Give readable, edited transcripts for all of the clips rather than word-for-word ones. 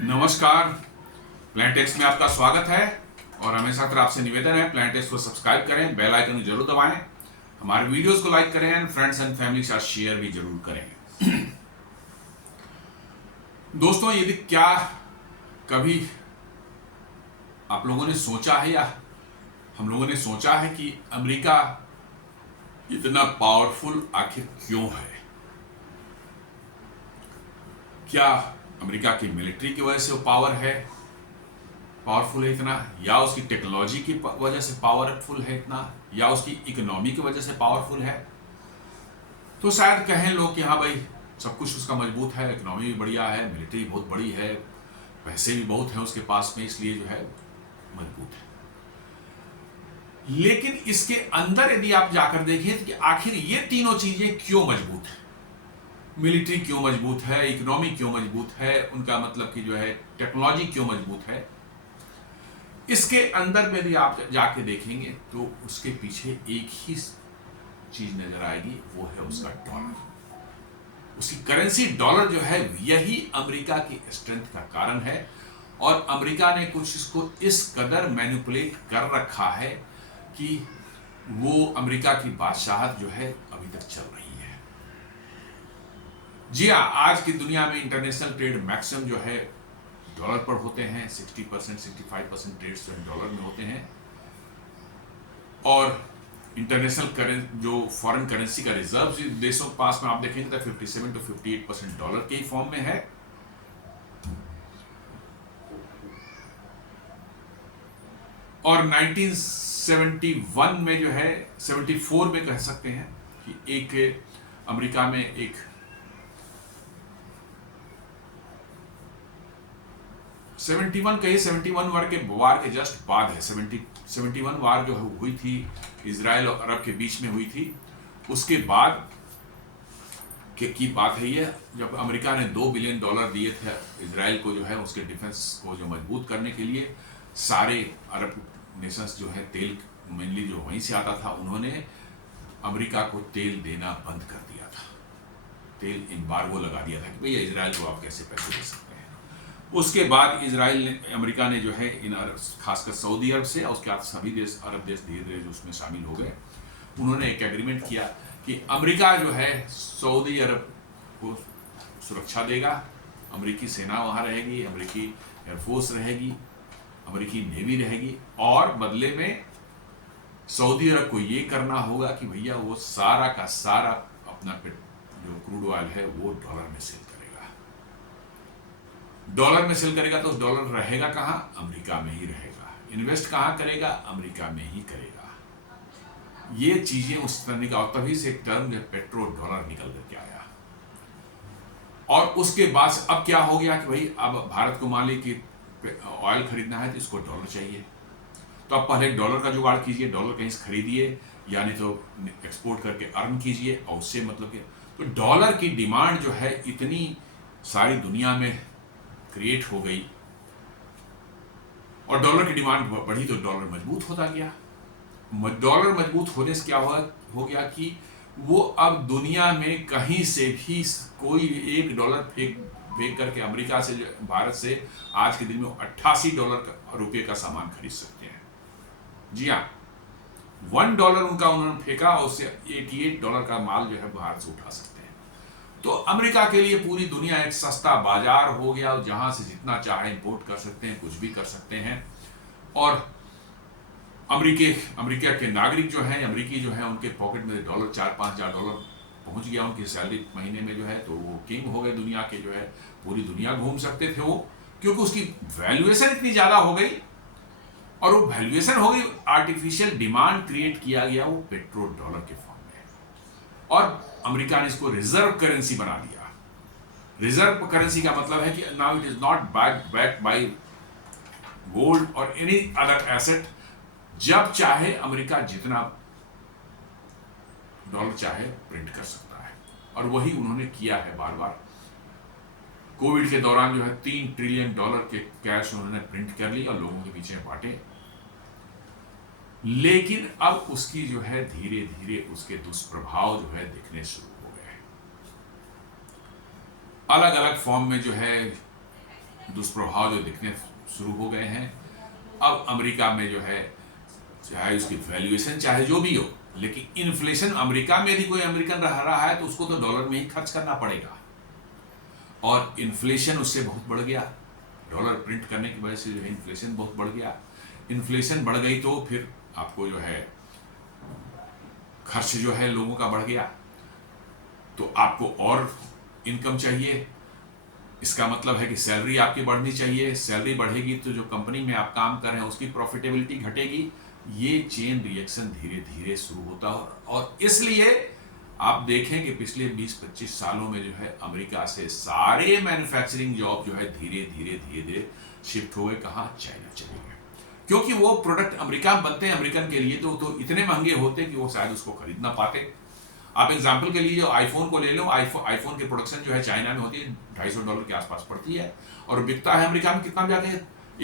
नमस्कार। Plan text में आपका स्वागत है और हमेशा तरह आपसे निवेदन है प्लान टेक्स्ट को सब्सक्राइब करें, बेल आइकन जरूर दबाएं, हमारे वीडियोस को लाइक करें, फ्रेंड्स एंड फैमिली के साथ शेयर भी जरूर करें। दोस्तों, यदि क्या कभी आप लोगों ने सोचा है या हम लोगों ने सोचा है कि अमेरिका इतना पावरफुल आखिर क्यों है? क्या अमेरिका की मिलिट्री की वजह से वो पावरफुल है इतना, या उसकी टेक्नोलॉजी की वजह से पावरफुल है इतना, या उसकी इकोनॉमी की वजह से पावरफुल है? तो शायद कहें लोग कि हाँ भाई, सब कुछ उसका मजबूत है, इकोनॉमी भी बढ़िया है, मिलिट्री बहुत बड़ी है, पैसे भी बहुत हैं उसके पास में, इसलिए जो है मजबूत है। लेकिन इसके अंदर यदि आप जाकर देखें कि आखिर ये तीनों चीजें क्यों मजबूत है, मिलिट्री क्यों मजबूत है, इकोनॉमी क्यों मजबूत है, उनका मतलब कि जो है टेक्नोलॉजी क्यों मजबूत है, इसके अंदर में यदि आप जाके देखेंगे तो उसके पीछे एक ही चीज नजर आएगी, वो है उसका डॉलर। उसकी करेंसी डॉलर जो है, यही अमेरिका की स्ट्रेंथ का कारण है। और अमेरिका ने कुछ इसको इस कदर मैनिपुलेट कर रखा है कि वो अमेरिका की बादशाहत जो है अभी तक चल रही है। जी हाँ, आज की दुनिया में इंटरनेशनल ट्रेड मैक्सिमम जो है डॉलर पर होते हैं। 60% 65% ट्रेड्स जो डॉलर में होते हैं। और इंटरनेशनल जो फॉरेन करेंसी का रिजर्व देशों के पास में आप देखेंगे तो 57 to 58% डॉलर के ही फॉर्म में है। और 1971 में जो है, 74 में कह सकते हैं कि एक अमेरिका में एक 71 वार के जस्ट बाद है। 71 वार जो हुई थी इजराइल और अरब के बीच में हुई थी, उसके बाद की बात है ये, जब अमेरिका ने $2 बिलियन दिए थे इजराइल को जो है उसके डिफेंस को जो मजबूत करने के लिए। सारे अरब नेशंस जो है तेल मेनली जो वहीं से आता था, उन्होंने अमेरिका को तेल देना बंद कर दिया था। तेल एम्बार्गो लगा दिया था कि भैया इजराइल को आप कैसे पैसे दे सकते हैं। उसके बाद अमेरिका ने जो है इन खासकर सऊदी अरब से और उसके बाद सभी देश अरब देश धीरे धीरे जो उसमें शामिल हो गए, उन्होंने एक एग्रीमेंट किया कि अमेरिका जो है सऊदी अरब को सुरक्षा देगा, अमेरिकी सेना वहाँ रहेगी, अमेरिकी एयरफोर्स रहेगी, अमेरिकी नेवी रहेगी, और बदले में सऊदी अरब को ये करना होगा कि भैया वो सारा का सारा अपना जो क्रूड ऑयल है वो डॉलर में सेल करेगा। डॉलर में सेल करेगा तो डॉलर रहेगा कहाँ? अमेरिका में ही रहेगा। इन्वेस्ट कहाँ करेगा? अमेरिका में ही करेगा। ये चीजें उस तरह का, और तभी से एक टर्म जो पेट्रो डॉलर निकल करके आया। और उसके बाद अब क्या हो गया कि भाई अब भारत को मान ली कि ऑयल खरीदना है तो इसको डॉलर चाहिए, तो अब पहले डॉलर का जुगाड़ कीजिए, डॉलर कहीं से खरीदिए, यानी तो एक्सपोर्ट करके अर्न कीजिए, और उससे मतलब कि तो डॉलर की डिमांड जो है इतनी सारी दुनिया में क्रिएट हो गई, और डॉलर की डिमांड बढ़ी तो डॉलर मजबूत होता गया। डॉलर मजबूत होने से क्या हो गया कि वो अब दुनिया में कहीं से भी कोई $1 फेंक करके अमेरिका से, भारत से आज के दिन में $88 का सामान खरीद सकते हैं। जी हाँ, $1 उन्होंने फेंका और उससे $88 का माल जो है भारत से उठा सकते हैं। तो अमेरिका के लिए पूरी दुनिया एक सस्ता बाजार हो गया, जहां से जितना चाहे इंपोर्ट कर सकते हैं, कुछ भी कर सकते हैं। और अमेरिका के नागरिक जो हैं, अमेरिकी जो हैं, उनके पॉकेट में $4-5 हज़ार पहुंच गया उनकी सैलरी महीने में जो है, तो वो किंग हो गए दुनिया के, जो है पूरी दुनिया घूम सकते थे वो, क्योंकि उसकी वैल्यूएशन इतनी ज्यादा हो गई। और वो वैल्यूएशन हो गई, आर्टिफिशियल डिमांड क्रिएट किया गया वो पेट्रो डॉलर के फॉर्म में, और अमेरिका ने इसको रिजर्व करेंसी बना दिया। रिजर्व करेंसी का मतलब है कि now it is not backed by gold और एनी अदर एसेट। जब चाहे अमेरिका जितना डॉलर चाहे प्रिंट कर सकता है, और वही उन्होंने किया है बार बार। कोविड के दौरान जो है $3 ट्रिलियन के कैश उन्होंने प्रिंट कर ली और लोगों के पीछे बांटे। लेकिन अब उसकी जो है धीरे धीरे उसके दुष्प्रभाव जो है दिखने शुरू हो गए। अलग अलग फॉर्म में जो है दुष्प्रभाव जो दिखने शुरू हो गए हैं। अब अमेरिका में जो है, चाहे उसकी वैल्यूएशन चाहे जो भी हो, लेकिन इन्फ्लेशन अमेरिका में यदि कोई अमेरिकन रह रहा है तो उसको तो डॉलर में ही खर्च करना पड़ेगा, और इन्फ्लेशन उससे बहुत बढ़ गया। डॉलर प्रिंट करने की वजह से जो है इन्फ्लेशन बहुत बढ़ गया। इन्फ्लेशन बढ़ गई तो फिर आपको जो है खर्च जो है लोगों का बढ़ गया, तो आपको और इनकम चाहिए। इसका मतलब है कि सैलरी आपकी बढ़नी चाहिए। सैलरी बढ़ेगी तो जो कंपनी में आप काम कर रहे हैं उसकी प्रॉफिटेबिलिटी घटेगी। ये चेन रिएक्शन धीरे धीरे शुरू होता है, और इसलिए आप देखें कि पिछले 20-25 सालों में जो है अमेरिका से सारे मैन्युफैक्चरिंग जॉब जो है धीरे धीरे धीरे धीरे शिफ्ट हो गए। कहाँ? चाइना चले गए, क्योंकि वो प्रोडक्ट अमेरिका में बनते हैं अमेरिकन के लिए, तो इतने महंगे होते कि वो शायद उसको खरीद ना पाते। आप एग्जाम्पल के लिए जो आईफोन को ले लो, आईफोन की प्रोडक्शन जो है चाइना में होती है, $250 के आसपास पड़ती है, और बिकता है अमेरिका में कितना जाके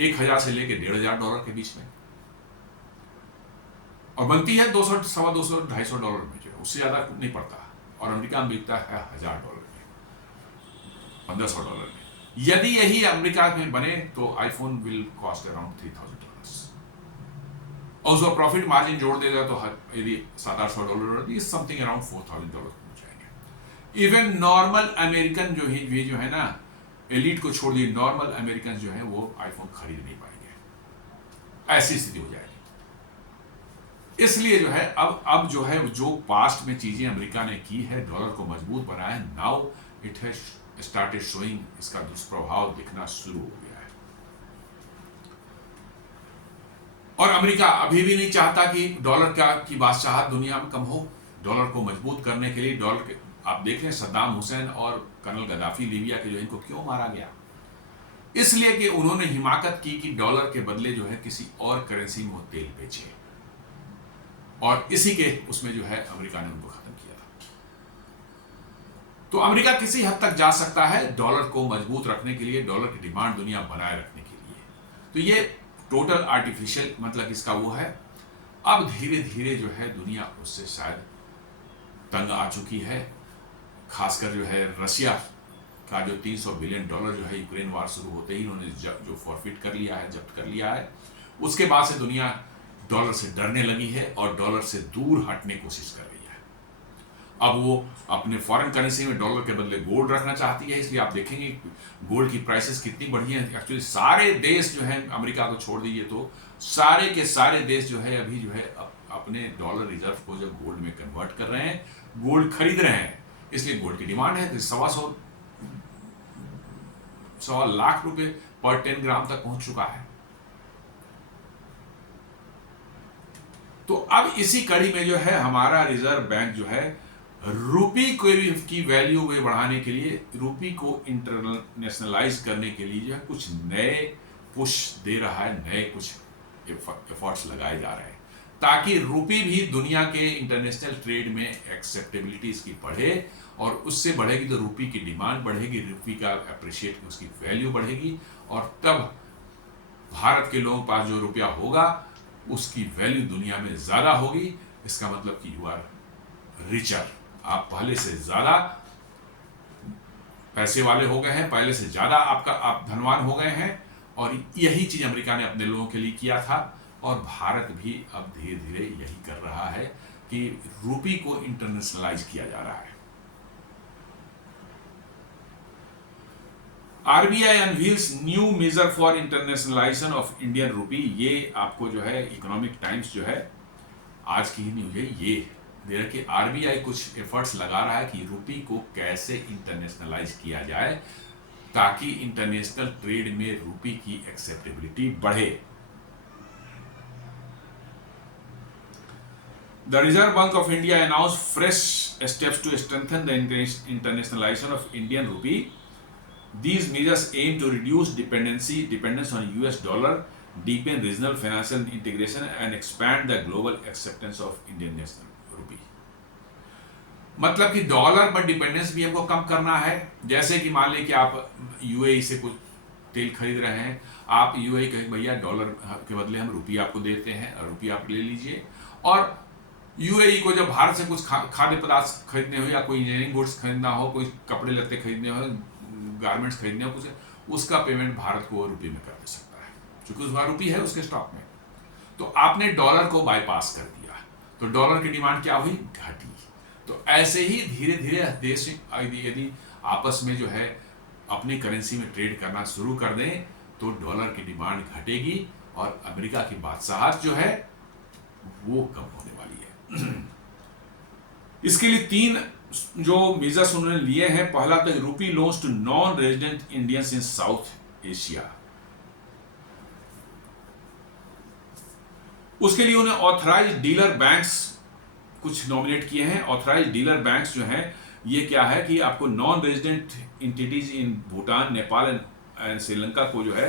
1000 से लेके $1500 के बीच में, और बनती है 200, $250, $250 में, जो है उससे ज़्यादा नहीं पड़ता, और अमेरिका में बिकता है $1000 में, $1500 में। यदि यही अमेरिका में बने तो आईफोन विल कॉस्ट अराउंड $3000, और उसका प्रॉफिट मार्जिन जोड़ देगा तो यदि $700-800 समथिंग अराउंड $4000 पहुंच जाएंगे। इवन नॉर्मल अमेरिकन जो है ना, एलिट को छोड़ दिए, नॉर्मल अमेरिकन जो है वो आईफोन खरीद नहीं पाएंगे, ऐसी स्थिति हो जाएगी। इसलिए जो है अब जो है जो पास्ट में चीजें अमेरिका ने की है, डॉलर को मजबूत बनाया है, now it has started showing, इसका दुष्प्रभाव दिखना शुरू हो गया है। और अमेरिका अभी भी नहीं चाहता कि डॉलर की बादशाहत दुनिया में कम हो। डॉलर को मजबूत करने के लिए आप देख लें सद्दाम हुसैन और कर्नल गद्दाफी लीबिया के जो इनको क्यों मारा गया, इसलिए कि उन्होंने हिमाकत की कि डॉलर के बदले जो है किसी और करेंसी में वो तेल बेचे, और इसी के उसमें जो है अमेरिका ने उनको खत्म किया था। तो अमेरिका किसी हद तक जा सकता है डॉलर को मजबूत रखने के लिए, डॉलर की डिमांड दुनिया बनाए रखने के लिए। तो ये टोटल आर्टिफिशियल मतलब इसका वो है। अब धीरे धीरे जो है दुनिया उससे शायद तंग आ चुकी है, खासकर जो है रशिया का जो $300 बिलियन जो है यूक्रेन वार शुरू होते ही उन्होंने जो फॉरफिट कर लिया है, जब्त कर लिया है, उसके बाद से दुनिया डॉलर से डरने लगी है और डॉलर से दूर हटने की कोशिश कर रही है। अब वो अपने फॉरेन करेंसी में डॉलर के बदले गोल्ड रखना चाहती है, इसलिए आप देखेंगे गोल्ड की प्राइसेस कितनी बढ़ी हैं। एक्चुअली सारे देश जो है, अमेरिका को छोड़ दीजिए तो सारे के सारे देश जो है अभी जो है अपने डॉलर रिजर्व को जो गोल्ड में कन्वर्ट कर रहे हैं, गोल्ड खरीद रहे हैं, इसलिए गोल्ड की डिमांड है। 1.25 लाख रुपए पर 10 ग्राम तक पहुंच चुका है। तो अब इसी कड़ी में जो है हमारा रिजर्व बैंक जो है रूपी की वैल्यू में बढ़ाने के लिए, रूपी को इंटरनेशनलाइज करने के लिए जो है कुछ नए पुश दे रहा है, नए कुछ एफर्ट्स लगाए जा रहे हैं, ताकि रूपी भी दुनिया के इंटरनेशनल ट्रेड में एक्सेप्टेबिलिटी इसकी बढ़े, और उससे बढ़ेगी तो रूपी की डिमांड बढ़ेगी, रूपी का अप्रिशिएट उसकी वैल्यू बढ़ेगी, और तब भारत के लोगों के पास जो रुपया होगा उसकी वैल्यू दुनिया में ज्यादा होगी। इसका मतलब कि यू आर रिचर, आप पहले से ज्यादा पैसे वाले हो गए हैं, पहले से ज्यादा आप धनवान हो गए हैं। और यही चीज अमेरिका ने अपने लोगों के लिए किया था, और भारत भी अब धीरे धीरे यही कर रहा है कि रूपी को इंटरनेशनलाइज किया जा रहा है। RBI unveils new measure for internationalisation of Indian rupee. ये आपको जो है इकोनॉमिक टाइम्स जो है आज की ही न्यूज है, ये दे रहा कि आरबीआई कुछ एफर्ट्स लगा रहा है कि रूपी को कैसे इंटरनेशनलाइज किया जाए ताकि इंटरनेशनल ट्रेड में रूपी की एक्सेप्टेबिलिटी बढ़े। The Reserve Bank of India announced fresh steps to strengthen the internationalization of Indian rupee. These measures aim to reduce dependence on US dollar, deepen regional financial integration, and expand the global acceptance of Indian national rupee. मतलब कि dollar पर dependence भी हमको कम करना है। जैसे कि मान लीजिए कि आप यूएई से कुछ तेल खरीद रहे हैं, आप यूएई कहें भैया डॉलर के बदले हम रुपये आपको देते हैं और रुपये आप ले लीजिए, और यूएई को जब भारत से कुछ खाद्य पदार्थ खरीदने हो या कोई इंजीनियरिंग गुड्स खरीदना हो, कोई कपड़े लत्ते खरीदने हो, गारमेंट्स खरीदने हो, कुछ उसका पेमेंट भारत को रुपये में कर दे सकता है, क्योंकि उसका रुपये है उसके स्टॉक में। तो आपने डॉलर को बाईपास कर दिया, तो डॉलर की डिमांड क्या हुई? घटी। तो ऐसे ही धीरे धीरे देश यदि आपस में जो है अपनी करेंसी में ट्रेड करना शुरू कर दें तो डॉलर की डिमांड घटेगी और अमेरिका की बादशाहत जो है वो कम होने वाली है। इसके लिए 3 जो मेजर्स उन्होंने लिए हैं। पहला तो rupee loans to non resident Indians in South Asia. उसके लिए उन्हें ऑथराइज्ड डीलर बैंक्स कुछ नॉमिनेट किए हैं। ऑथराइज्ड डीलर बैंक्स जो हैं ये क्या है कि आपको non resident entities in Bhutan, Nepal and Sri Lanka को जो है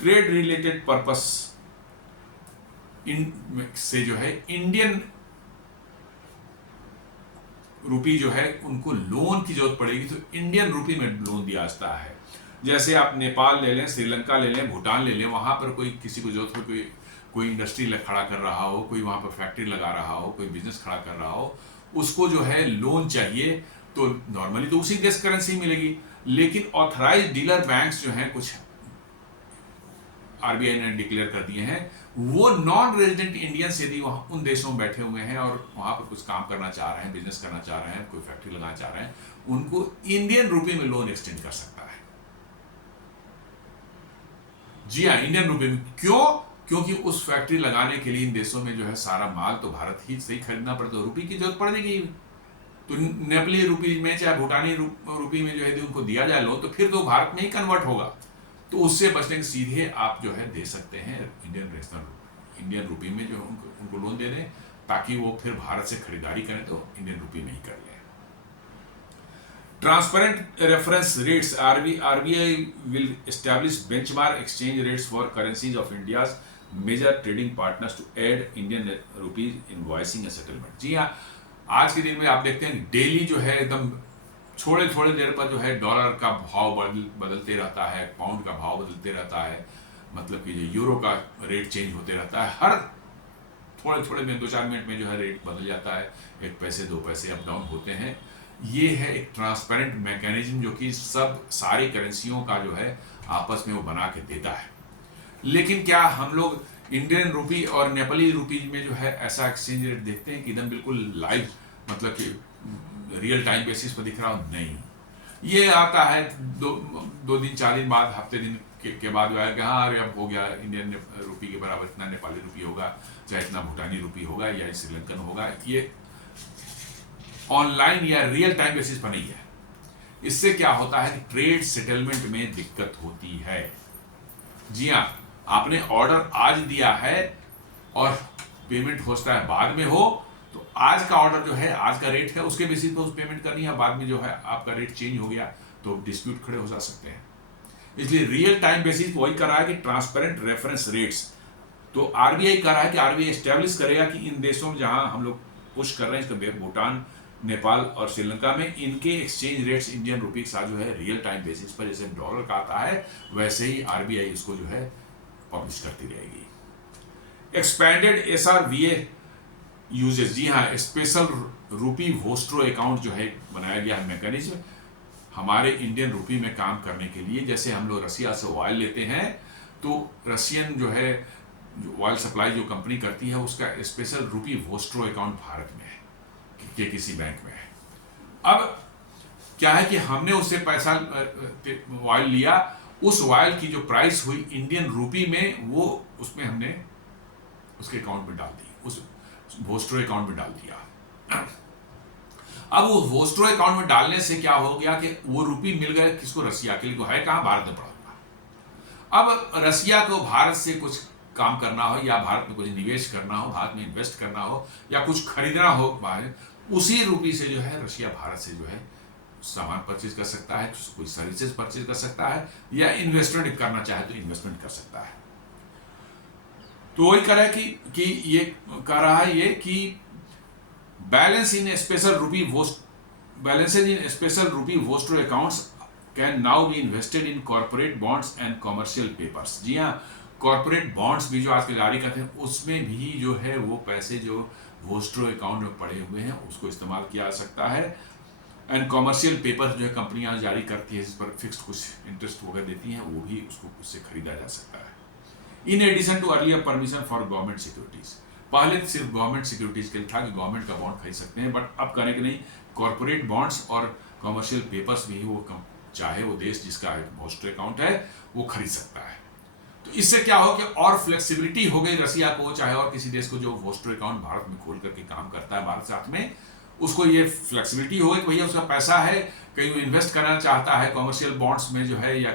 ट्रेड रिलेटेड पर्पस से जो है इंडियन रुपी जो है उनको लोन की जरूरत पड़ेगी, तो इंडियन रुपी में लोन दिया जाता है। जैसे आप नेपाल ले लें, श्रीलंका ले लें, भूटान ले लें, वहां पर कोई किसी को जरूरत हो, कोई इंडस्ट्री खड़ा कर रहा हो, कोई वहां पर फैक्ट्री लगा रहा हो, कोई बिजनेस खड़ा कर रहा हो, उसको जो है लोन चाहिए तो नॉर्मली तो उसी देश करेंसी मिलेगी। लेकिन ऑथराइज्ड डीलर बैंक्स जो हैं कुछ आरबीआई ने डिक्लेयर कर दिए हैं, वो नॉन रेजिडेंट इंडियंस यदि वहां उन देशों में बैठे हुए हैं और वहां पर कुछ काम करना चाह रहे हैं, बिजनेस करना चाह रहे हैं, कोई फैक्ट्री लगाना चाह रहे हैं, उनको इंडियन रुपये में लोन एक्सटेंड कर सकता है। जी हाँ, इंडियन रुपये में। क्यों? क्योंकि उस फैक्ट्री लगाने के लिए इन देशों में जो है सारा माल तो भारत ही से ही खरीदना पड़ता है, रुपये की जरूरत पड़ेगी। तो नेपाली रुपये में चाहे भूटानी रुपये में जो है उनको दिया जाए लोन, तो फिर तो भारत में ही कन्वर्ट होगा। तो उससे बचने के सीधे आप जो है दे सकते हैं इंडियन रुपये में जो उनको लोन दे दें, ताकि वो फिर भारत से खरीदारी करें तो इंडियन रुपये में ही कर लें। Transparent reference rates. RBI will establish benchmark exchange rates for currencies of India's major trading partners to aid Indian rupees invoicing and settlement. जी हाँ, आज के दिन में आप देखते हैं डेली जो है एकदम थोड़े देर पर जो है डॉलर का भाव बदलते रहता है, पाउंड का भाव बदलते रहता है, मतलब कि यूरो का रेट चेंज होते रहता है। हर थोड़े में 2-4 मिनट में जो है रेट बदल जाता है, 1 पैसे 2 पैसे अप डाउन होते हैं। ये है एक ट्रांसपेरेंट मैकेनिज्म जो कि सारी करेंसियों का जो है आपस में वो बना के देता है। लेकिन क्या हम लोग इंडियन रुपी और नेपाली रुपी में जो है ऐसा एक्सचेंज रेट देखते हैं कि एकदम बिल्कुल लाइव, मतलब कि रियल टाइम बेसिस पर दिख रहा हो? नहीं, ये आता है 2 दिन 4 दिन बाद, हफ्ते दिन के बाद जो है कि हाँ अरे अब हो गया, इंडियन रुपी के बराबर इतना नेपाली रुपी होगा, चाहे इतना भूटानी रुपी होगा या श्रीलंकन होगा। ये ऑनलाइन या रियल टाइम बेसिस पर नहीं है। इससे क्या होता है कि ट्रेड सेटलमेंट में दिक्कत होती है। जी हाँ, आपने ऑर्डर आज दिया है और पेमेंट हो सकता है बाद में हो, तो आज का ऑर्डर जो है, आज का रेट है, उसके बेसिस पर उस पेमेंट करनी है। बाद में जो है आपका रेट चेंज हो गया तो डिस्प्यूट खड़े हो जा सकते हैं। इसलिए रियल टाइम बेसिस वही कर रहा है कि ट्रांसपेरेंट रेफरेंस रेट्स। तो आरबीआई कर रहा है कि आरबीआई एस्टेब्लिश करेगा कि इन देशों में जहां हम लोग पुश कर रहे हैं, इसका भूटान, नेपाल और श्रीलंका में, इनके एक्सचेंज रेट्स इंडियन रुपी के साथ जो है रियल टाइम बेसिस पर जैसे डॉलर का आता है वैसे ही आरबीआई इसको जो है पब्लिश करती रहेगी। Expanded एसआरवीए uses. जी हाँ, स्पेशल रुपी वोस्ट्रो अकाउंट जो है बनाया गया है मैकेनिज्म हमारे इंडियन रुपी में काम करने के लिए। जैसे हम लोग रसिया से ऑयल लेते हैं तो रशियन जो है ऑयल सप्लाई जो कंपनी करती है उसका special rupee vostro account Bharat में है कि किसी बैंक में है। अब क्या है कि हमने उससे पैसा ऑयल लिया, उस ऑयल की जो प्राइस हुई इंडियन रुपी में, वो उसमें हमने उसके अकाउंट में डाल दी, उस वोस्ट्रो अकाउंट में डाल दिया। अब वो वोस्ट्रो अकाउंट में डालने से क्या हो गया कि वो रुपी मिल गए किसको? रसिया के लिए। तो है कहाँ? भारत में पड़ा हुआ। अब रसिया को भारत से कुछ काम करना हो या भारत में कुछ निवेश करना हो, भारत में इन्वेस्ट करना हो या कुछ खरीदना हो बाहर, उसी रुपी से जो है रशिया भारत से जो है सामान परचेज कर सकता है, कोई सर्विसेज परचेज कर सकता है या इन्वेस्टमेंट करना चाहे तो इन्वेस्टमेंट कर सकता है। तो वही कह रहा है कि ये कह रहा है ये कि balance in special rupee balances in special rupee vostro accounts can now be invested in corporate bonds and commercial papers. जी हाँ, कॉर्पोरेट बॉन्ड्स भी जो आजकल जारी करते हैं उसमें भी जो है वो पैसे जो वोस्ट्रो अकाउंट में पड़े हुए हैं उसको इस्तेमाल किया जा सकता है। एंड कॉमर्शियल पेपर जो है कंपनियां जारी करती है जिस पर फिक्स्ड कुछ इंटरेस्ट वगैरह देती हैं, वो भी उससे खरीदा जा सकता है। In addition to earlier permission for government securities, पहले सिर्फ गवर्नमेंट सिक्योरिटीज के लिए था कि गवर्नमेंट का बॉन्ड खरीद सकते हैं, बट अब कहने के नहीं, कॉर्पोरेट बॉन्ड्स और कॉमर्शियल पेपर्स भी वो चाहे वो देश जिसका मोस्टर अकाउंट है वो खरीद सकता है। तो इससे क्या हो कि और फ्लेक्सिबिलिटी हो गई रसिया को, चाहे और किसी देश को जो वोस्टर अकाउंट भारत में खोल करके काम करता है भारत साथ में, उसको ये फ्लेक्सिबिलिटी हो गई कि भैया उसका पैसा है, कहीं वो इन्वेस्ट करना चाहता है कॉमर्शियल बॉन्ड्स में जो है, या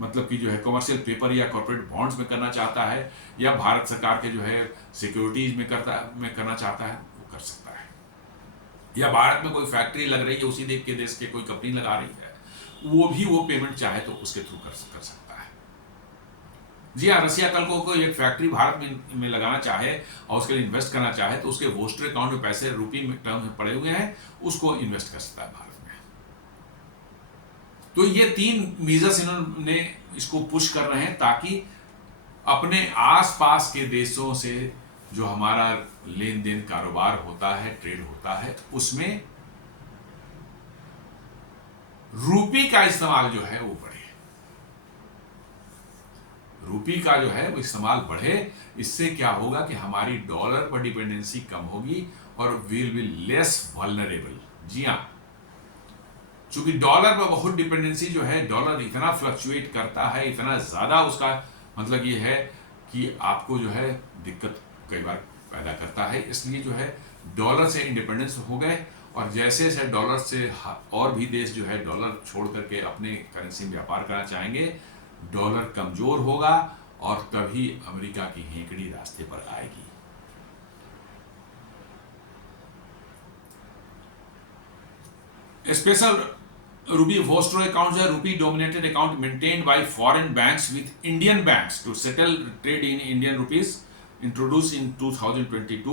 मतलब कि जो है कॉमर्शियल पेपर या कॉर्पोरेट बॉन्ड्स में करना चाहता है, या भारत सरकार के जो है सिक्योरिटीज में करना चाहता है, वो कर सकता है। या भारत में कोई फैक्ट्री लग रही है, उसी देश के कोई कंपनी लगा रही है, वो भी वो पेमेंट चाहे तो उसके थ्रू कर सकता है। जी हाँ, रसिया कल को कोई एक फैक्ट्री भारत में लगाना चाहे और उसके लिए इन्वेस्ट करना चाहे तो उसके वोस्टर अकाउंट में पैसे रुपी में टर्म में पड़े हुए हैं, उसको इन्वेस्ट कर सकता है भारत में। तो ये 3 मीजर्स इन्होंने इसको पुश कर रहे हैं ताकि अपने आसपास के देशों से जो हमारा लेन देन कारोबार होता है, ट्रेड होता है, उसमें रूपी का इस्तेमाल जो है वो बढ़े, रूपी का जो है वो इस्तेमाल बढ़े। इससे क्या होगा कि हमारी डॉलर पर डिपेंडेंसी कम होगी और विल बी लेस वल्नरेबल। जी हाँ, चूंकि डॉलर पर बहुत डिपेंडेंसी जो है, डॉलर इतना फ्लक्चुएट करता है, इतना ज्यादा उसका मतलब ये है कि आपको जो है दिक्कत कई बार पैदा करता है। इसलिए जो है डॉलर से इंडिपेंडेंस हो गए, और जैसे जैसे डॉलर से और भी देश जो है डॉलर छोड़ करके अपने करेंसी में व्यापार करना चाहेंगे, डॉलर कमजोर होगा और तभी अमेरिका की हेकड़ी रास्ते पर आएगी। स्पेशल रूपी वोस्टर अकाउंट है rupee dominated account maintained by foreign banks with Indian banks to settle trade in Indian rupees, introduced in 2022,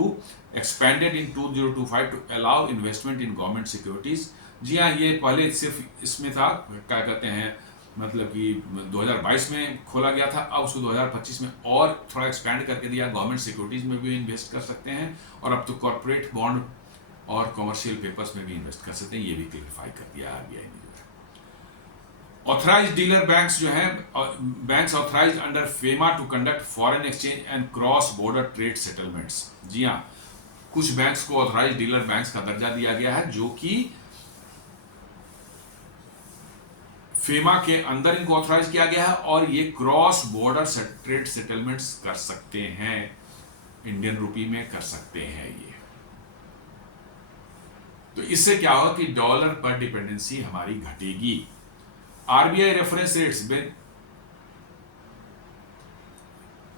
expanded in 2025 to allow investment in government securities। जी हाँ, ये पहले सिर्फ इसमें था, क्या कहते हैं, मतलब कि 2022 में खोला गया था, अब उसको 2025 में और थोड़ा एक्सपैंड करके दिया, गवर्नमेंट सिक्योरिटीज में भी इन्वेस्ट कर सकते हैं, और अब तो कॉर्पोरेट बॉन्ड और कॉमर्शियल पेपर्स में भी इन्वेस्ट कर सकते हैं, ये भी क्लियरिफाई कर दिया आरबीआई ने। ऑथराइज्ड डीलर बैंक्स जो हैं, banks authorised under FEMA to conduct foreign exchange and cross border trade settlements. जी हाँ, कुछ बैंक्स को ऑथराइज्ड डीलर बैंक्स का दर्जा दिया गया है, जो कि फेमा के अंदर इनको ऑथराइज किया गया है, और ये क्रॉस बॉर्डर ट्रेड सेटलमेंट्स कर सकते हैं, इंडियन रुपी में कर सकते हैं ये। तो इससे क्या होगा कि डॉलर पर डिपेंडेंसी हमारी घटेगी। आरबीआई रेफरेंस रेट्स,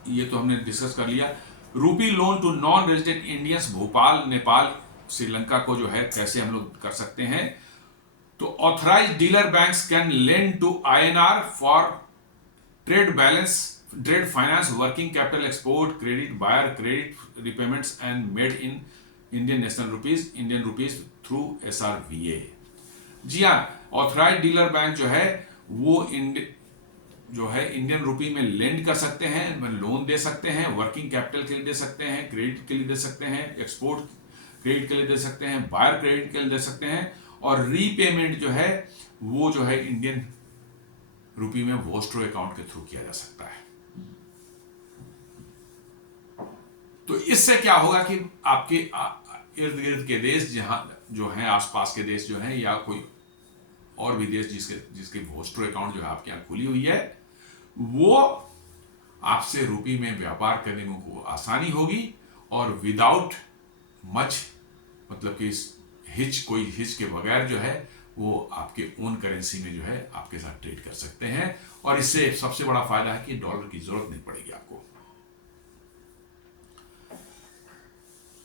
ये तो हमने डिस्कस कर लिया। Rupee loan to non resident Indians, Bhopal, Nepal, Sri Lanka को जो है कैसे हम लोग कर सकते हैं, तो authorised dealer banks can lend to INR for trade balance, trade finance, working capital, export credit, buyer credit repayments and made in Indian national rupees, Indian rupees through SRVA. जी हाँ, ऑथराइज्ड डीलर बैंक जो है वो जो है Indian रुपी में land कर सकते हैं, लोन दे सकते हैं, वर्किंग कैपिटल के लिए दे सकते हैं, क्रेडिट के लिए दे सकते हैं, एक्सपोर्ट क्रेडिट के लिए दे सकते हैं, बायर क्रेडिट के लिए दे सकते हैं, और रीपेमेंट जो है वो जो है इंडियन रुपी में वोस्टर अकाउंट के थ्रू किया जा सकता है। तो इससे क्या होगा कि आपके इर्द गिर्द के देश जहां जो है, आसपास के देश जो हैं, या कोई और भी देश जिसके वोस्टर अकाउंट जो है आपके यहाँ खुली हुई है, वो आपसे रुपी में व्यापार करने में को आसानी होगी, और विदाउट मच मतलब कि कोई हिच के बगैर जो है वो आपके ओन करेंसी में जो है आपके साथ ट्रेड कर सकते हैं। और इससे सबसे बड़ा फायदा है कि डॉलर की जरूरत नहीं पड़ेगी आपको।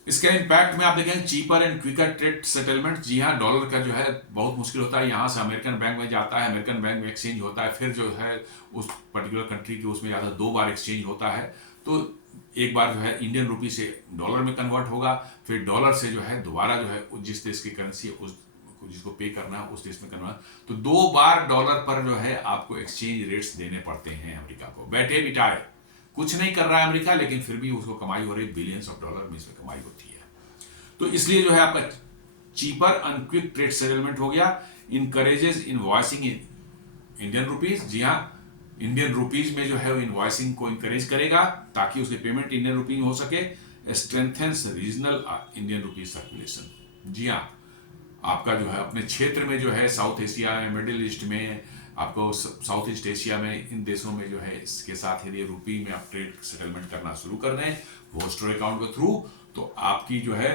इसका इम्पैक्ट में आप देखें, cheaper and quicker trade settlement. जी हाँ, डॉलर का जो है बहुत मुश्किल होता है, यहाँ से अमेरिकन बैंक में जाता है, अमेरिकन बैंक में एक्सचेंज होता है, फिर जो है उस पर्टिकुलर कंट्री के उसमें जाता है, 2 बार एक्सचेंज होता है। तो एक बार जो है इंडियन रुपी से डॉलर में कन्वर्ट होगा, फिर डॉलर से जो है दोबारा जो है जिस देश की करेंसी उस जिसको पे करना है उस देश में करना है, तो 2 बार डॉलर पर जो है आपको एक्सचेंज रेट्स देने पड़ते हैं अमेरिका को। बैठे बिठाए कुछ नहीं कर रहा है अमेरिका, लेकिन फिर भी उसको कमाई हो रही, बिलियंस ऑफ डॉलर में इसमें कमाई होती है। तो इसलिए जो है आपका cheaper and quick trade settlement हो गया। Encourages invoicing in Indian rupees, जी हाँ, इंडियन रुपीज में जो है वो इनवॉइसिंग को इंकरेज करेगा ताकि उसके पेमेंट इंडियन रुपी में हो सके। Strengthens regional Indian rupees circulation, जी हाँ, आपका जो है अपने क्षेत्र में जो है साउथ एशिया में, मिडिल ईस्ट में, आपको साउथ ईस्ट एशिया में, इन देशों में जो है इसके साथ यदि रुपी में आप ट्रेड सेटलमेंट करना शुरू कर दें वो स्टोर अकाउंट के थ्रू, तो आपकी जो है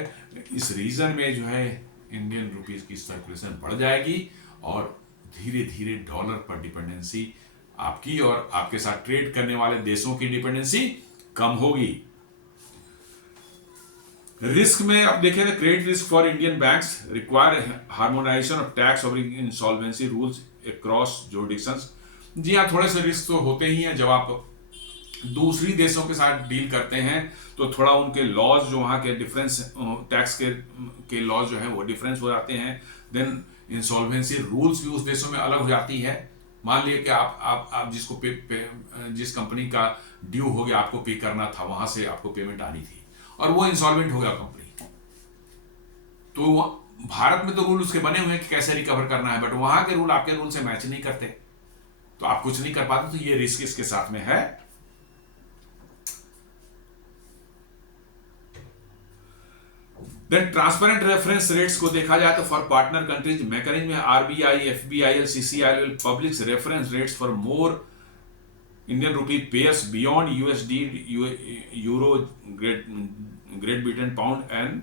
इस रीजन में जो है इंडियन रुपीज की सर्कुलेशन बढ़ जाएगी और धीरे धीरे डॉलर पर डिपेंडेंसी आपकी और आपके साथ ट्रेड करने वाले देशों की डिपेंडेंसी कम होगी। रिस्क में अब देखें तो credit risk for Indian banks require harmonisation of tax और इंसॉल्वेंसी रूल्स अक्रॉस जुरिडिक्शंस। जी हाँ, थोड़े से रिस्क तो होते ही हैं जब आप दूसरी देशों के साथ डील करते हैं, तो थोड़ा उनके लॉज जो वहाँ के डिफरेंस टैक्स के लॉज जो है वो डिफरेंस हो जाते हैं। देन इंसॉल्वेंसी रूल्स भी उस देशों में अलग हो जाती है। मान लिए कि आप जिसको जिस कंपनी का ड्यू हो गया आपको पे करना था, वहां से आपको पेमेंट आनी थी और वो इंसॉल्वेंट हो गया कंपनी, तो भारत में तो रूल उसके बने हुए हैं कि कैसे रिकवर करना है, बट वहां के रूल आपके रूल से मैच नहीं करते तो आप कुछ नहीं कर पाते, तो ये रिस्क इसके साथ में है। देन ट्रांसपेरेंट रेफरेंस रेट्स को देखा जाए तो फॉर पार्टनर कंट्रीज मैकेनिज्म में RBI, FBI, CCI will publish reference rates for more Indian rupee pairs beyond USD, euro, great Britain pound and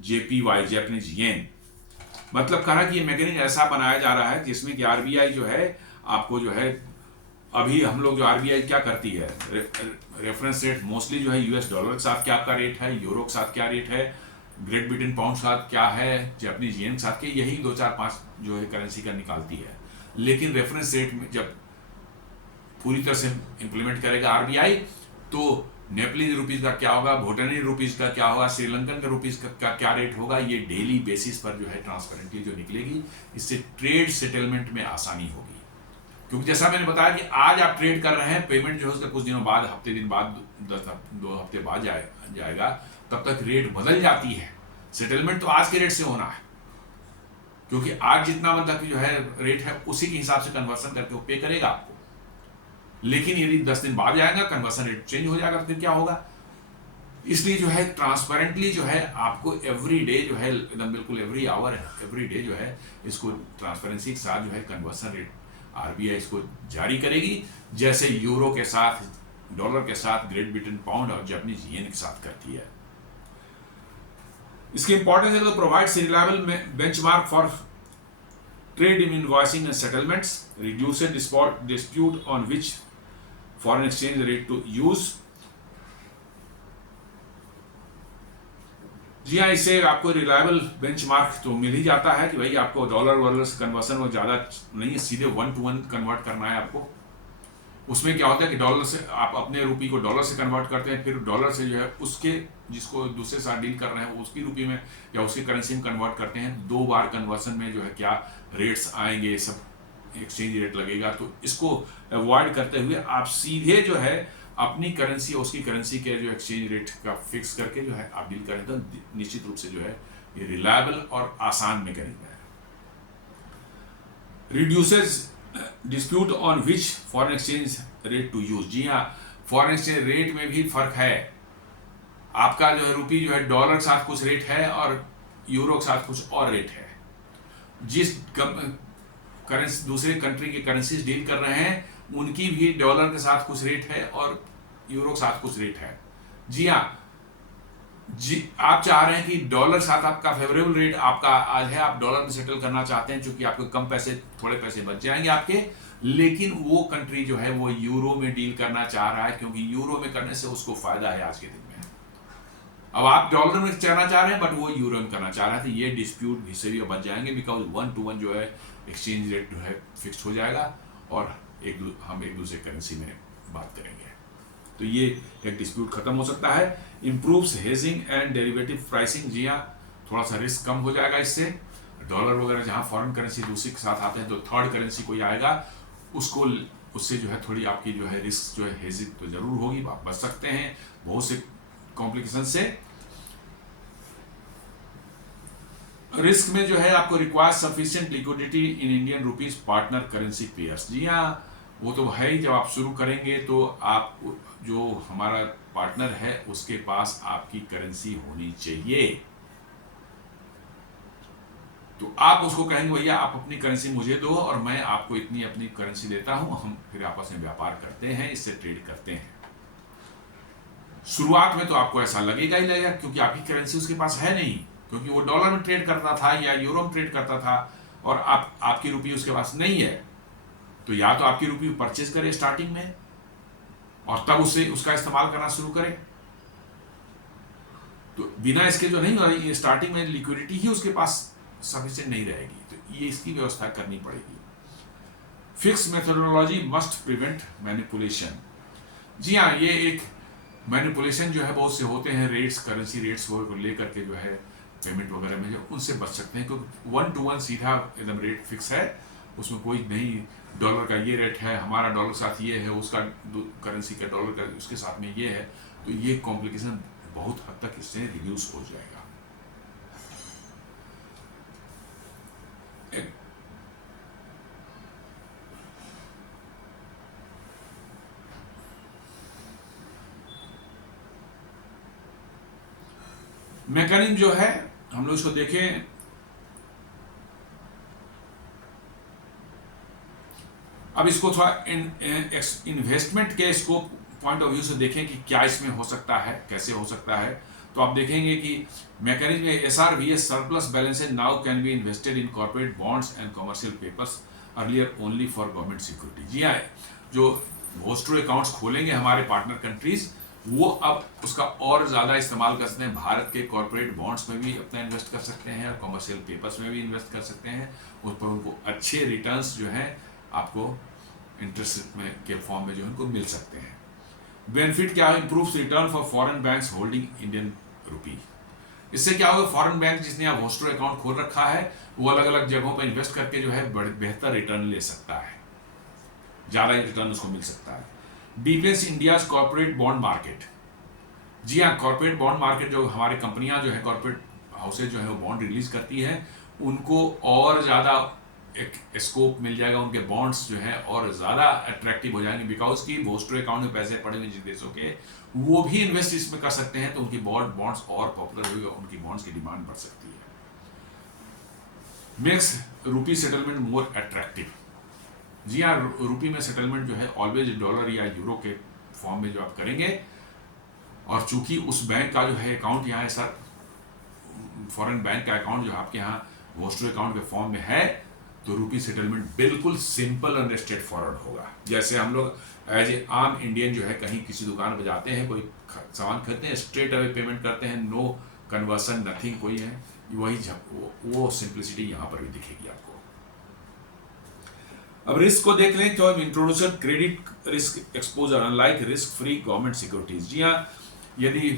JPY, Japanese येन। मतलब कहा कि ये मैकेनिज्म ऐसा बनाया जा रहा है जिसमें कि आरबीआई जो है आपको जो है, अभी हम लोग जो आरबीआई क्या करती है, रेफरेंस रेट मोस्टली जो है यूएस डॉलर के साथ क्या आपका रेट है, यूरो के साथ क्या रेट है, ग्रेट ब्रिटेन पाउंड के साथ क्या है, जापानीज येन के साथ के, यही 2 4 5 जो है करेंसी का निकालती है। लेकिन रेफरेंस रेट में जब पूरी तरह से इंप्लीमेंट करेगा आरबीआई, तो नेपाली रुपीज का क्या होगा, भूटानी रुपीज का क्या होगा, श्रीलंकन का रुपीज का क्या रेट होगा, ये डेली बेसिस पर जो है ट्रांसपेरेंटली जो निकलेगी। इससे ट्रेड सेटलमेंट में आसानी होगी, क्योंकि जैसा मैंने बताया कि आज आप ट्रेड कर रहे हैं, पेमेंट जो है उसका कुछ दिनों बाद, हफ्ते दिन बाद, 2 हफ्ते बाद जाएगा, तब तक रेट बदल जाती है। सेटलमेंट तो आज के रेट से होना है, क्योंकि आज जितना मतलब जो है रेट है उसी के हिसाब से कन्वर्सन करके वो पे करेगा आपको। लेकिन यदि 10 दिन बाद जाएगा, कन्वर्सन रेट चेंज हो जाएगा, फिर क्या होगा। इसलिए जो है ट्रांसपेरेंटली जो है आपको एवरी डे जो है एकदम बिल्कुल एवरी आवर एवरी डे जो है इसको ट्रांसपेरेंसी के साथ जो है कन्वर्सन रेट आरबीआई इसको जारी करेगी, जैसे यूरो के साथ, डॉलर के साथ, ग्रेट ब्रिटेन पाउंड और जापानीज येन के साथ करती है। इसकी इंपॉर्टेंस है तो provides reliable benchmark for trade in invoicing and settlements, reduced dispute on which foreign exchange rate to use. जी हाँ, इससे आपको रिलायबल बेंचमार्क तो मिल ही जाता है कि भाई आपको डॉलर वॉलर कन्वर्सन वो ज़्यादा नहीं है, सीधे 1 to 1 कन्वर्ट करना है आपको। उसमें क्या होता है कि डॉलर से आप अपने रुपी को डॉलर से कन्वर्ट करते हैं, फिर डॉलर से जो है उसके जिसको दूसरे साथ डील कर रहे हैं उसकी रुपी में या उसकी करेंसी में कन्वर्ट करते हैं। 2 बार कन्वर्सन में जो है क्या रेट्स आएंगे, सब एक्सचेंज रेट लगेगा, तो इसको अवॉइड करते हुए आप सीधे जो है अपनी करेंसी और उसकी करेंसी के जो एक्सचेंज रेट का फिक्स करके जो है आप डील करें, तो निश्चित रूप से जो है ये रिलायबल और आसान मैकेनिज्म है। Reduces dispute on which foreign exchange rate to use. जी हाँ, फॉरेन एक्सचेंज रेट में भी फर्क है। आपका जो है रुपी जो है डॉलर के साथ कुछ रेट है और यूरो के साथ कुछ और रेट है। जिस करेंसी दूसरे कंट्री की करेंसी डील कर रहे हैं उनकी भी डॉलर के साथ कुछ रेट है और यूरो के साथ कुछ रेट है। जी हाँ, जी आप चाह रहे हैं कि डॉलर साथ आपका फेवरेबल रेट आपका आज है, आप डॉलर में सेटल करना चाहते हैं क्योंकि आपको कम पैसे, थोड़े पैसे बच जाएंगे आपके, लेकिन वो कंट्री जो है वो यूरो में डील करना चाह रहा है क्योंकि यूरो में करने से उसको फायदा है आज के दिन में। अब आप डॉलर में करना चाह रहे हैं बट वो यूरो में करना चाह रहा है, तो ये डिस्प्यूट से भी बच जाएंगे, बिकॉज 1 to 1 जो है एक्सचेंज रेट जो है फिक्स हो जाएगा और हम एक दूसरे करेंसी में बात करेंगे, तो ये एक डिस्प्यूट खत्म हो सकता है। Improves hedging and derivative pricing. जी हाँ, थोड़ा सा रिस्क कम हो जाएगा इससे। डॉलर वगैरह जहाँ फॉरेन करेंसी दूसरी के साथ आते हैं तो थर्ड करेंसी कोई आएगा उसको, उससे जो है थोड़ी आपकी जो है रिस्क जो है हेजिंग तो जरूर होगी, आप बच सकते हैं बहुत से कॉम्प्लिकेशन से। रिस्क में जो है आपको require sufficient liquidity in Indian rupees partner currency pairs. जी हाँ, वो तो है ही। जब आप शुरू करेंगे तो आप जो हमारा पार्टनर है उसके पास आपकी करेंसी होनी चाहिए। तो आप उसको कहेंगे भैया आप अपनी करेंसी मुझे दो और मैं आपको इतनी अपनी करेंसी देता हूं, हम फिर आपस में व्यापार करते हैं, इससे ट्रेड करते हैं। शुरुआत में तो आपको ऐसा लगेगा ही लगेगा, क्योंकि आपकी करेंसी उसके पास है नहीं, क्योंकि वो डॉलर में ट्रेड करता था या यूरो में ट्रेड करता था और आपकी रुपये उसके पास नहीं है। तो या तो आपकी रुपये परचेज करे स्टार्टिंग में और तब उससे उसका इस्तेमाल करना शुरू करें। तो बिना इसके जो नहीं हो रही, स्टार्टिंग में लिक्विडिटी ही उसके पास सफिशिएंट नहीं रहेगी, तो ये इसकी व्यवस्था करनी पड़ेगी। Fix methodology must prevent manipulation. जी हाँ, ये एक मैनिपुलेशन जो है बहुत से होते हैं, रेट्स, करेंसी रेट्स को लेकर के जो है पेमेंट वगैरह में, जो उनसे बच सकते हैं, क्योंकि 1 to 1 सीधा एकदम रेट फिक्स है, उसमें कोई नहीं डॉलर का ये रेट है, हमारा डॉलर के साथ ये है, उसका करेंसी का डॉलर का उसके साथ में ये है, तो ये कॉम्प्लिकेशन बहुत हद तक इससे रिड्यूस हो जाएगा। मैकेनिज्म जो है हम लोग इसको देखें, अब इसको थोड़ा इन्वेस्टमेंट के स्कोप पॉइंट ऑफ व्यू से देखें कि क्या इसमें हो सकता है, कैसे हो सकता है। तो आप देखेंगे कि मैकेनिज्म में SRVS surplus balance now can be invested in corporate bonds and commercial papers, earlier only for government security. जी हाँ, जो होस्ट्रो अकाउंट्स खोलेंगे हमारे पार्टनर कंट्रीज, वो अब उसका और ज़्यादा इस्तेमाल कर सकते हैं। भारत के कॉर्पोरेट बॉन्ड्स में भी अपना इन्वेस्ट कर सकते हैं और कमर्शियल पेपर्स में भी इन्वेस्ट कर सकते हैं। उस पर उनको अच्छे रिटर्न्स जो हैं आपको इंटरेस्ट में के फॉर्म में जो उनको मिल सकते हैं। बेनिफिट क्या है? Improves return for foreign banks holding Indian rupee. इससे क्या होगा, फॉरेन बैंक जिसने आप होस्ट्रो अकाउंट खोल रखा है वो अलग अलग जगहों पर इन्वेस्ट करके जो है बेहतर रिटर्न ले सकता है, ज़्यादा रिटर्न उसको मिल सकता है। Defence India's corporate bond market. जी हाँ, कॉर्पोरेट बॉन्ड मार्केट जो हमारी कंपनियां जो है, कॉर्पोरेट हाउसेज जो है वो बॉन्ड रिलीज करती हैं, उनको और ज़्यादा एक स्कोप मिल जाएगा, उनके बॉन्ड्स जो है और ज़्यादा अट्रैक्टिव हो जाएंगे, बिकॉज की होस्ट्रो अकाउंट में पैसे पड़े हुए जिन देशों के, वो भी इन्वेस्ट इसमें कर सकते हैं, तो उनकी बॉन्ड्स और पॉपुलर हुई, उनकी बॉन्ड्स की डिमांड बढ़ सकती है। मेक्स रुपी सेटलमेंट मोर अट्रैक्टिव। जी हाँ, रुपी में सेटलमेंट जो है ऑलवेज डॉलर या यूरो के फॉर्म में जो आप करेंगे, और चूंकि उस बैंक का जो है अकाउंट यहाँ है सर, फॉरेन बैंक का अकाउंट जो आपके यहाँ होस्ट्रो अकाउंट के फॉर्म में है, तो रुपी सेटलमेंट बिल्कुल सिंपल एंड स्ट्रेट फॉरवर्ड होगा। जैसे हम लोग एज ए आम इंडियन जो है कहीं किसी दुकान पर जाते हैं, कोई सामान खरीदते हैं, स्ट्रेट अवे पेमेंट करते हैं, नो कन्वर्सन नथिंग कोई है, वही वो सिंप्लिसिटी यहाँ पर भी दिखेगी आपको। अब रिस्क को देख लें तो introduces credit risk exposure unlike risk free government securities. जी हाँ, यदि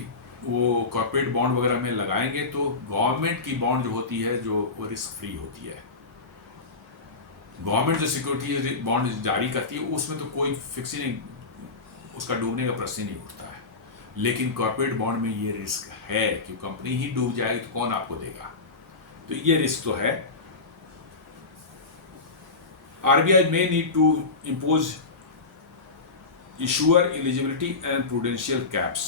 वो कॉर्पोरेट बॉन्ड वगैरह में लगाएंगे तो गवर्नमेंट की बॉन्ड जो होती है जो वो रिस्क फ्री होती है। गवर्नमेंट जो सिक्योरिटी बॉन्ड जारी करती है उसमें तो कोई फिक्स ही नहीं, उसका डूबने का प्रश्न ही नहीं उठता है। लेकिन कॉर्पोरेट बॉन्ड में ये रिस्क है कि कंपनी ही डूब जाएगी तो कौन आपको देगा, तो ये रिस्क तो है। RBI may need to impose issuer eligibility and prudential caps।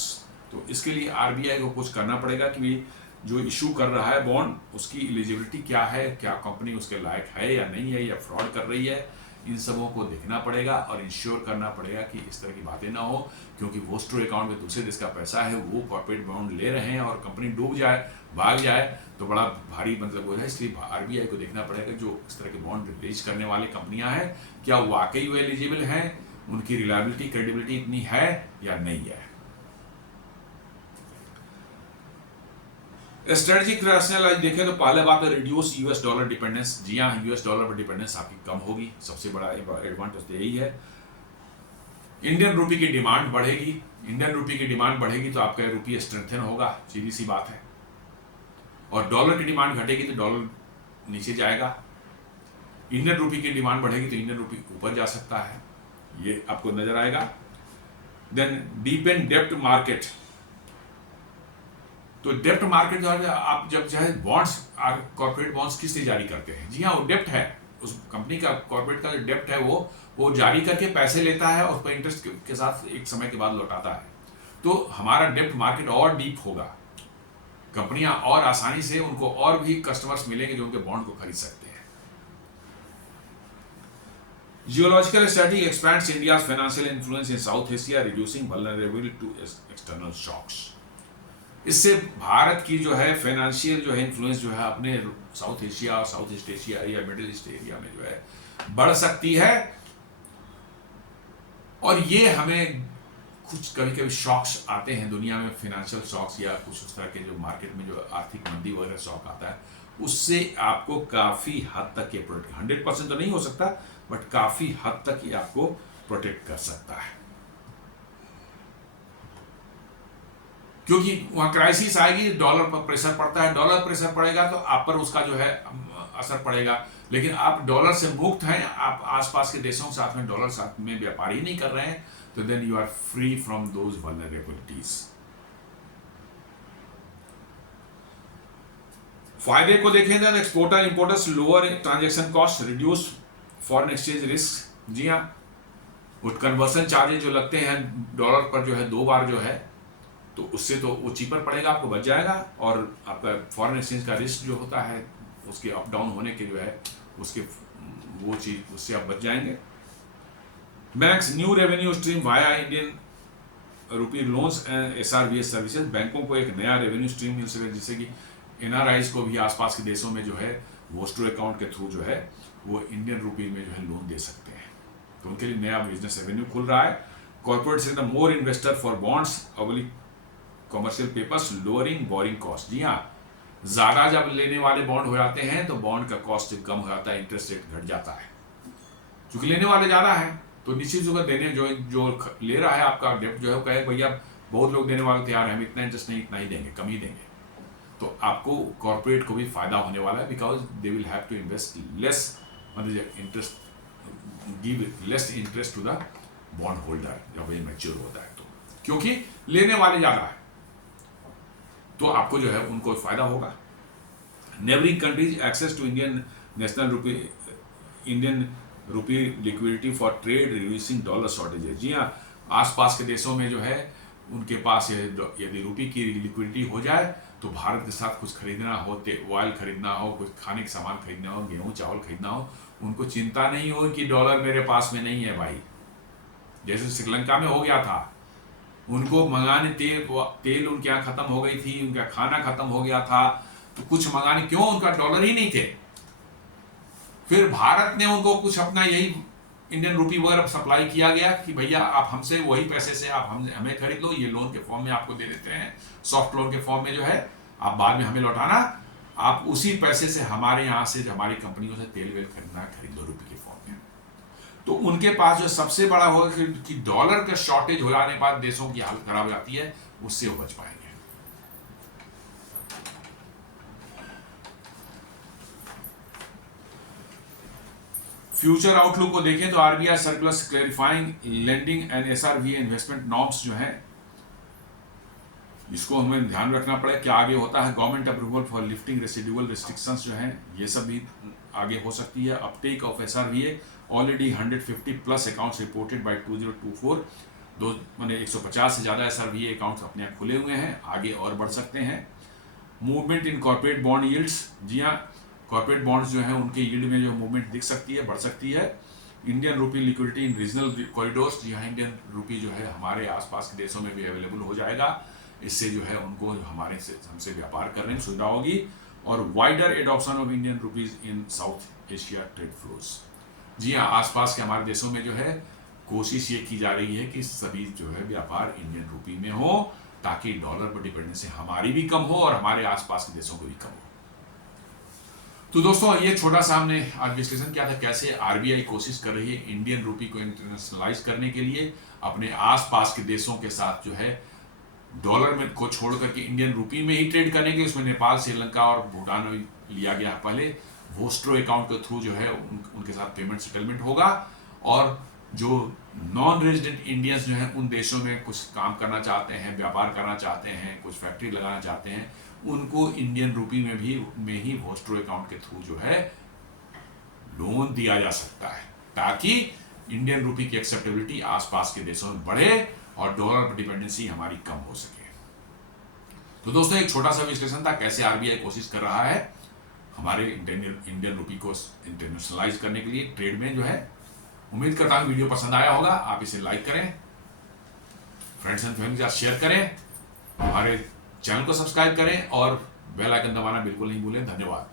तो इसके लिए RBI को कुछ करना पड़ेगा कि जो इशू कर रहा है बॉन्ड, उसकी एलिजिबिलिटी क्या है, क्या कंपनी उसके लायक है या नहीं है, या फ्रॉड कर रही है, इन सबों को देखना पड़ेगा और इंश्योर करना पड़ेगा कि इस तरह की बातें ना हो, क्योंकि होस्ट्रो अकाउंट में दूसरे देश का पैसा है, वो कॉर्पोरेट बॉन्ड ले रहे हैं और कंपनी डूब जाए, भाग जाए तो बड़ा भारी मतलब हो जाए। इसलिए RBI को देखना पड़ेगा जो इस तरह के बॉन्ड रिलीज करने वाली कंपनियां हैं, क्या वाकई वो एलिजिबल हैं, उनकी रिलायबिलिटी क्रेडिबिलिटी इतनी है या नहीं है। स्ट्रेटेजिक रैशनल आज देखें तो पहले बात है रिड्यूस US डॉलर डिपेंडेंस। जी हाँ, US डॉलर पर डिपेंडेंस आपकी कम होगी, सबसे बड़ा एडवांटेज तो यही है। इंडियन रुपी की डिमांड बढ़ेगी, इंडियन रुपी की डिमांड बढ़ेगी तो आपका रुपी स्ट्रेंथन होगा, सीधी सी बात है। और डॉलर की डिमांड घटेगी तो डॉलर नीचे जाएगा। इंडियन रुपी की डिमांड बढ़ेगी तो इंडियन रुपी ऊपर जा सकता है, ये आपको नजर आएगा। Then deep and depth market. तो डेप्ट मार्केट जो है, आप जब चाहे बॉन्ड्स, कॉर्पोरेट बॉन्ड्स किस लिए जारी करते हैं? जी हाँ, वो डेप्ट है, उस कंपनी का, कॉर्पोरेट का जो डेप्ट है वो जारी करके पैसे लेता है और उस पर इंटरेस्ट के साथ एक समय के बाद लौटाता है। तो हमारा डेप्ट मार्केट और डीप होगा, कंपनियां और आसानी से, उनको और भी कस्टमर्स मिलेंगे जो उनके बॉन्ड को खरीद सकते हैं। Geological study expands India's financial influence in South Asia, reducing vulnerability to external shocks. इससे भारत की जो है फाइनेंशियल जो है इन्फ्लुएंस जो है अपने south Asia, south east Asia या मिडिल ईस्ट एरिया में जो है बढ़ सकती है। और ये हमें कुछ कभी कभी शॉक्स आते हैं दुनिया में, फाइनेंशियल शॉक्स या कुछ उस तरह के जो मार्केट में जो आर्थिक मंदी वगैरह शॉक आता है, उससे आपको काफ़ी हद तक ये प्रोटेक्ट, 100% तो नहीं हो सकता, बट काफ़ी हद तक ये आपको प्रोटेक्ट कर सकता है। क्योंकि वहां क्राइसिस आएगी, डॉलर पर प्रेशर पड़ता है, डॉलर प्रेशर पड़ेगा तो आप पर उसका जो है असर पड़ेगा। लेकिन आप डॉलर से मुक्त हैं, आप आसपास के देशों के साथ में डॉलर साथ में व्यापार ही नहीं कर रहे हैं, तो then you are free from those vulnerabilities. फायदे को देखें तो exporter importers lower transaction cost, reduce foreign exchange risk. जी हाँ, वो कन्वर्सन चार्जेस जो लगते हैं डॉलर पर जो है 2 बार जो है, तो उससे तो वो चीपर पड़ेगा, आपको बच जाएगा। और आपका फॉरेन एक्सचेंज का रिस्क जो होता है उसके अप डाउन होने के जो है उसके वो चीज, उससे आप बच जाएंगे। Banks new revenue stream via Indian rupee loans and SRVS services. बैंकों को एक नया रेवेन्यू स्ट्रीम मिल सके, जिससे कि NRIs को भी आसपास के देशों में जो है वो स्ट्रो अकाउंट के थ्रू जो है वो इंडियन रुपी में जो है लोन दे सकते हैं, तो उनके लिए नया बिजनेस रेवेन्यू खुल रहा है। कॉर्पोरेट से मोर इन्वेस्टर फॉर बॉन्ड्स अवली commercial papers, lowering borrowing cost. जी हाँ, ज़्यादा जब लेने वाले बॉन्ड हो जाते हैं तो बॉन्ड का कॉस्ट कम हो जाता है, इंटरेस्ट रेट घट जाता है। क्योंकि लेने वाले ज़्यादा हैं तो निश्चित रूप से देने जो ले रहा है आपका डेप्ट जो है वो कहे भैया बहुत लोग देने वाले तैयार हैं, हम इतना इंटरेस्ट नहीं, इतना ही देंगे, कम ही देंगे। तो आपको कॉर्पोरेट को भी फायदा होने वाला है, because they will have to invest less, मतलब interest, give less interest to the bond holder जब ये मैच्योर होता है, तो क्योंकि लेने वाले ज़्यादा है तो आपको जो है उनको फायदा होगा। Neighbouring countries access to Indian national rupee, Indian rupee liquidity for trade, reducing dollar shortages. जी हाँ, आसपास के देशों में जो है उनके पास यदि रुपी की लिक्विडिटी हो जाए तो भारत के साथ कुछ खरीदना हो, ऑयल खरीदना हो, कुछ खाने के सामान खरीदना हो, गेहूँ चावल खरीदना हो, उनको चिंता नहीं हो कि डॉलर मेरे पास में नहीं है भाई। जैसे श्रीलंका में हो गया था, उनको मंगाने तेल उनके यहाँ खत्म हो गई थी, उनका खाना खत्म हो गया था, तो कुछ मंगाने, क्यों? उनका डॉलर ही नहीं थे। फिर भारत ने उनको कुछ अपना यही इंडियन रुपी वगैरह सप्लाई किया गया कि भैया आप हमसे वही पैसे से आप हमें खरीद लो, ये लोन के फॉर्म में आपको दे देते हैं, सॉफ्ट लोन के फॉर्म में जो है, आप बाद में हमें लौटाना, आप उसी पैसे से हमारे यहाँ से, हमारी कंपनियों से तेल वेल खरीद लो रुपये के फॉर्म में। तो उनके पास जो सबसे बड़ा होगा कि डॉलर का शॉर्टेज हो जाने के बाद देशों की हालत खराब हो जाती है, उससे वो बच पाएंगे। फ्यूचर आउटलुक को देखें तो RBI circular clarifying lending and SRVA investment norms जो है, इसको हमें ध्यान रखना पड़े क्या आगे होता है। Government approval for lifting residual restrictions जो है, ये सब भी आगे हो सकती है। Uptake of SRVA already 150 plus accounts reported by 2024, मैंने 150 से ज़्यादा SRVA अकाउंट्स अपने यहाँ खुले हुए हैं, आगे और बढ़ सकते हैं। Movement in corporate bond yields, जी हाँ, कॉर्पोरेट बॉन्ड्स जो है उनके यील्ड में जो मूवमेंट दिख सकती है, बढ़ सकती है। Indian rupee liquidity in regional corridors, जी हाँ, इंडियन रुपी जो है हमारे आसपास के देशों में भी अवेलेबल हो जाएगा, इससे जो है उनको हमसे व्यापार करने में सुविधा होगी। और wider adoption of Indian rupees in South Asia trade flows, जी हाँ, आसपास के हमारे देशों में जो है कोशिश ये की जा रही है कि सभी जो है व्यापार इंडियन रुपी में हो, ताकि डॉलर पर डिपेंडेंसी हमारी भी कम हो और हमारे आसपास के देशों को भी कम हो। तो दोस्तों, ये छोटा सा हमने आज विश्लेषण किया था कैसे RBI कोशिश कर रही है इंडियन रुपी को इंटरनेशनलाइज करने के लिए, अपने आसपास के देशों के साथ जो है डॉलर में को छोड़ करके इंडियन रुपी में ही ट्रेड करने के। उसमें नेपाल, श्रीलंका और भूटान में लिया गया पहले, वोस्ट्रो अकाउंट के थ्रू जो है उनके साथ पेमेंट सेटलमेंट होगा। और जो नॉन रेजिडेंट इंडियंस जो हैं उन देशों में कुछ काम करना चाहते हैं, व्यापार करना चाहते हैं, कुछ फैक्ट्री लगाना चाहते हैं, उनको इंडियन रूपी में ही वोस्ट्रो अकाउंट के थ्रू जो है लोन दिया जा सकता है, ताकि इंडियन रूपी की एक्सेप्टेबिलिटी आसपास के देशों में बढ़े और डॉलर पर डिपेंडेंसी हमारी कम हो सके। तो दोस्तों, एक छोटा सा विश्लेषण था कैसे आरबीआई कोशिश कर रहा है हमारे इंडियन रूपी को इंटरनेशनलाइज करने के लिए ट्रेड में जो है। उम्मीद करता हूं वीडियो पसंद आया होगा। आप इसे लाइक करें, फ्रेंड्स एंड फैमिली के साथ शेयर करें, हमारे चैनल को सब्सक्राइब करें और बेल आइकन दबाना बिल्कुल नहीं भूलें। धन्यवाद।